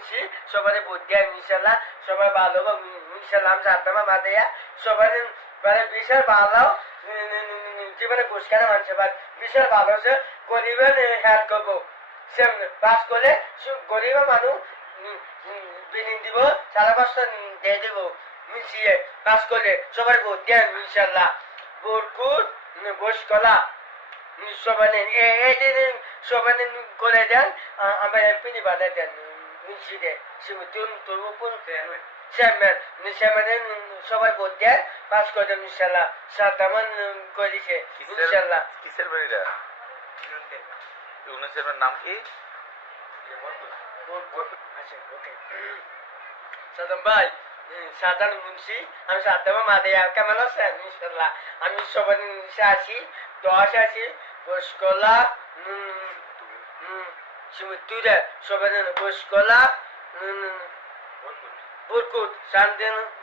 মুন্সি সবাই ভোট দেন ইনশাল্লাহ সবাই ভালো ইনশাল্লাহ আমি সাতটা মাথায় সবাই মানে বিশাল ভালো জীবনে ঘুষ কেন মানছে বাট বিশাল ভালো সে গরিবের হেল্প করবো সে পাস করলে গরিবের মানুষ বিল্ডিং দিব সারা পাঁচটা দিয়ে দিব মিশিয়ে পাস করলে সবাই ভোট দেন ইনশাল্লাহ ভোট বস কলা সবাই সবাই করে দেন আমার এমপি বানায় দেন মিশি দেয় তোর উপর চেয়ারম্যান সবাই ভোট দেন পাস করে দেন ইনশাল্লাহ সাতামান করে দিছে ইনশাল্লাহ কিসের বাড়িটা ইউনুসের নাম কি সাদাম ভাই সাধারণ মুন্সি আমি সাদ্দামা মাদে কেমন আছেন ইনশাল্লাহ আমি সবাই আসি 10 আসি বসকলা সিমুতুরে সবাই বসকলা বরকুট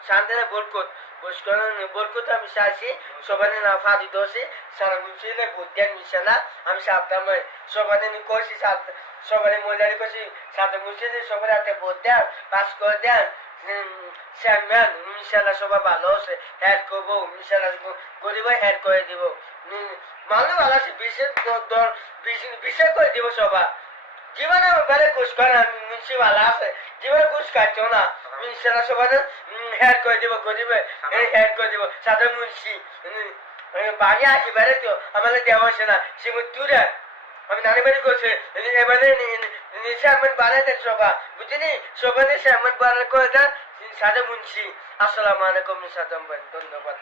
শান্তিনা বরকুট বসকলা বরকুট আমি আসি সবাই না ফাদি দোষে সারা মুন্সিলে বুদ্ধেন ইনশাল্লাহ আমি সাদ্দামা সবাই কইছি সবাই মহিলারি কইছি সাদ্দাম মুন্সিলে সবাই হাতে ভোট দেন পাস করে দেন চেয়ারম্যান ইনশাল্লাহ সবাই ভালো আছে হেড করবো ইনশাল্লাহ গরিব হেড করে দিব মানুষ ভালো আছে বিশেষ করে দিব সবাই জীবনে বেড়ে ঘুষ করে মুন্সি ভালো আছে জীবনে ঘুষ খাচ্ছ না ইনশাল্লাহ সবাই হেড করে দিব গরিব হেড করে দিব সাধারণ মুন্সি বাড়ি আসি বেড়ে তো আমাদের দেওয়া আসে না সে তুলে আমি নানি বাড়ি করছি এবারে চেয়ারম্যান বানাই দেন সবাই বুঝলি সবাই চেয়ারম্যান বানাই করে দেন সাদা মুন্সি আসসালামু আলাইকুম সাদাম ভাই ধন্যবাদ